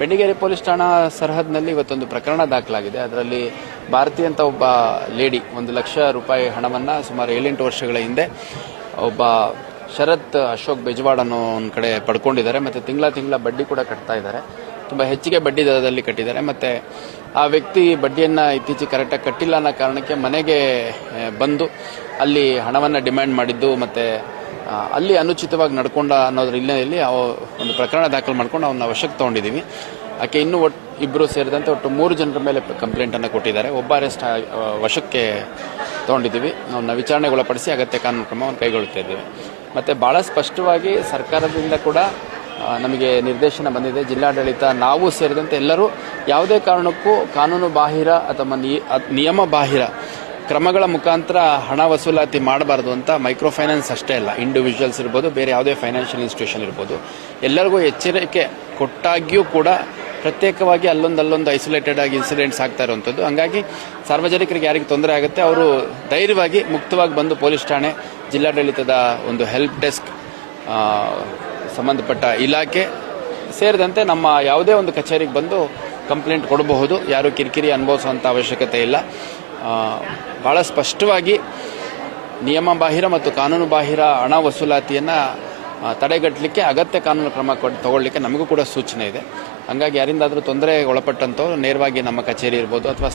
Bendigeri police ಠಾಣಾ ಸರಹದ್ನಲ್ಲಿ ಇವತ್ತೊಂದು ಪ್ರಕರಣ ದಾಖಲಾಗಿದೆ. ಅದರಲ್ಲಿ ಭಾರತಿ ಅಂತ ಒಬ್ಬ ಲೇಡಿ 1 ಲಕ್ಷ ರೂಪಾಯಿ ಹಣವನ್ನು ಸುಮಾರು 7-8 ವರ್ಷಗಳ ಹಿಂದೆ ಒಬ್ಬ ಶರತ್ ಅಶೋಕ್ ಬೆಜವಾಡ್ ಅನ್ನೋ ಒಂದು ಕಡೆ ಪಡ್ಕೊಂಡಿದ್ದಾರೆ. ಮತ್ತು ತಿಂಗಳ ಬಡ್ಡಿ ಕೂಡ ಕಟ್ತಾ ಇದ್ದಾರೆ. ತುಂಬ ಹೆಚ್ಚಿಗೆ ಬಡ್ಡಿ ದರದಲ್ಲಿ ಕಟ್ಟಿದ್ದಾರೆ. ಮತ್ತು ಆ ವ್ಯಕ್ತಿ ಬಡ್ಡಿಯನ್ನು ಇತ್ತೀಚೆಗೆ ಕರೆಕ್ಟಾಗಿ ಕಟ್ಟಿಲ್ಲ ಅನ್ನೋ ಕಾರಣಕ್ಕೆ ಮನೆಗೆ ಬಂದು ಅಲ್ಲಿ ಹಣವನ್ನು ಡಿಮ್ಯಾಂಡ್ ಮಾಡಿದ್ದು ಮತ್ತು ಅಲ್ಲಿ ಅನುಚಿತವಾಗಿ ನಡ್ಕೊಂಡ ಅನ್ನೋದ್ರ ಹಿನ್ನೆಲೆಯಲ್ಲಿ ಒಂದು ಪ್ರಕರಣ ದಾಖಲು ಮಾಡ್ಕೊಂಡು ಅವನ್ನ ವಶಕ್ಕೆ ತೊಗೊಂಡಿದ್ದೀವಿ. ಆಕೆ ಇನ್ನೂ ಇಬ್ಬರು ಸೇರಿದಂತೆ ಒಟ್ಟು 3 ಜನರ ಮೇಲೆ ಕಂಪ್ಲೇಂಟನ್ನು ಕೊಟ್ಟಿದ್ದಾರೆ. ಒಬ್ಬ ಅರೆಸ್ಟ್ ವಶಕ್ಕೆ ತೊಗೊಂಡಿದ್ದೀವಿ. ಅವನ್ನ ವಿಚಾರಣೆಗೊಳಪಡಿಸಿ ಅಗತ್ಯ ಕಾನೂನು ಕ್ರಮವನ್ನು ಕೈಗೊಳ್ಳುತ್ತಾ ಇದ್ದೀವಿ. ಮತ್ತು ಭಾಳ ಸ್ಪಷ್ಟವಾಗಿ ಸರ್ಕಾರದಿಂದ ಕೂಡ ನಮಗೆ ನಿರ್ದೇಶನ ಬಂದಿದೆ. ಜಿಲ್ಲಾಡಳಿತ ನಾವು ಸೇರಿದಂತೆ ಎಲ್ಲರೂ ಯಾವುದೇ ಕಾರಣಕ್ಕೂ ಕಾನೂನು ಬಾಹಿರ ಅಥವಾ ನಿಯಮ ಬಾಹಿರ ಕ್ರಮಗಳ ಮುಖಾಂತರ ಹಣ ವಸೂಲಾತಿ ಮಾಡಬಾರ್ದು ಅಂತ ಮೈಕ್ರೋ ಫೈನಾನ್ಸ್ ಅಷ್ಟೇ ಅಲ್ಲ, ಇಂಡಿವಿಜುವಲ್ಸ್ ಇರ್ಬೋದು, ಬೇರೆ ಯಾವುದೇ ಫೈನಾನ್ಷಿಯಲ್ ಇನ್ಸ್ಟಿಟ್ಯೂಷನ್ ಇರ್ಬೋದು, ಎಲ್ಲರಿಗೂ ಎಚ್ಚರಿಕೆ ಕೊಟ್ಟಾಗಿಯೂ ಕೂಡ ಪ್ರತ್ಯೇಕವಾಗಿ ಅಲ್ಲೊಂದು ಐಸೋಲೇಟೆಡ್ ಆಗಿ ಇನ್ಸಿಡೆಂಟ್ಸ್ ಆಗ್ತಾ ಇರುವಂಥದ್ದು. ಹಂಗಾಗಿ ಸಾರ್ವಜನಿಕರಿಗೆ ಯಾರಿಗೆ ತೊಂದರೆ ಆಗುತ್ತೆ ಅವರು ಧೈರ್ಯವಾಗಿ ಮುಕ್ತವಾಗಿ ಬಂದು ಪೊಲೀಸ್ ಠಾಣೆ, ಜಿಲ್ಲಾಡಳಿತದ ಒಂದು ಹೆಲ್ಪ್ ಡೆಸ್ಕ್, ಸಂಬಂಧಪಟ್ಟ ಇಲಾಖೆ ಸೇರಿದಂತೆ ನಮ್ಮ ಯಾವುದೇ ಒಂದು ಕಚೇರಿಗೆ ಬಂದು ಕಂಪ್ಲೇಂಟ್ ಕೊಡಬಹುದು. ಯಾರು ಕಿರಿಕಿರಿ ಅನುಭವಿಸುವಂಥ ಅವಶ್ಯಕತೆ ಇಲ್ಲ. ಭಾಳ ಸ್ಪಷ್ಟವಾಗಿ ನಿಯಮ ಬಾಹಿರ ಮತ್ತು ಕಾನೂನು ಬಾಹಿರ ಹಣ ವಸೂಲಾತಿಯನ್ನು ತಡೆಗಟ್ಟಲಿಕ್ಕೆ ಅಗತ್ಯ ಕಾನೂನು ಕ್ರಮ ತಗೊಳ್ಳಿಕ್ಕೆ ನಮಗೂ ಕೂಡ ಸೂಚನೆ ಇದೆ. ಹಂಗಾಗಿ ಯಾರಿಂದಾದರೂ ತೊಂದರೆ ಒಳಪಟ್ಟಂಥವ್ರು ನೇರವಾಗಿ ನಮ್ಮ ಕಚೇರಿ ಇರ್ಬೋದು ಅಥವಾ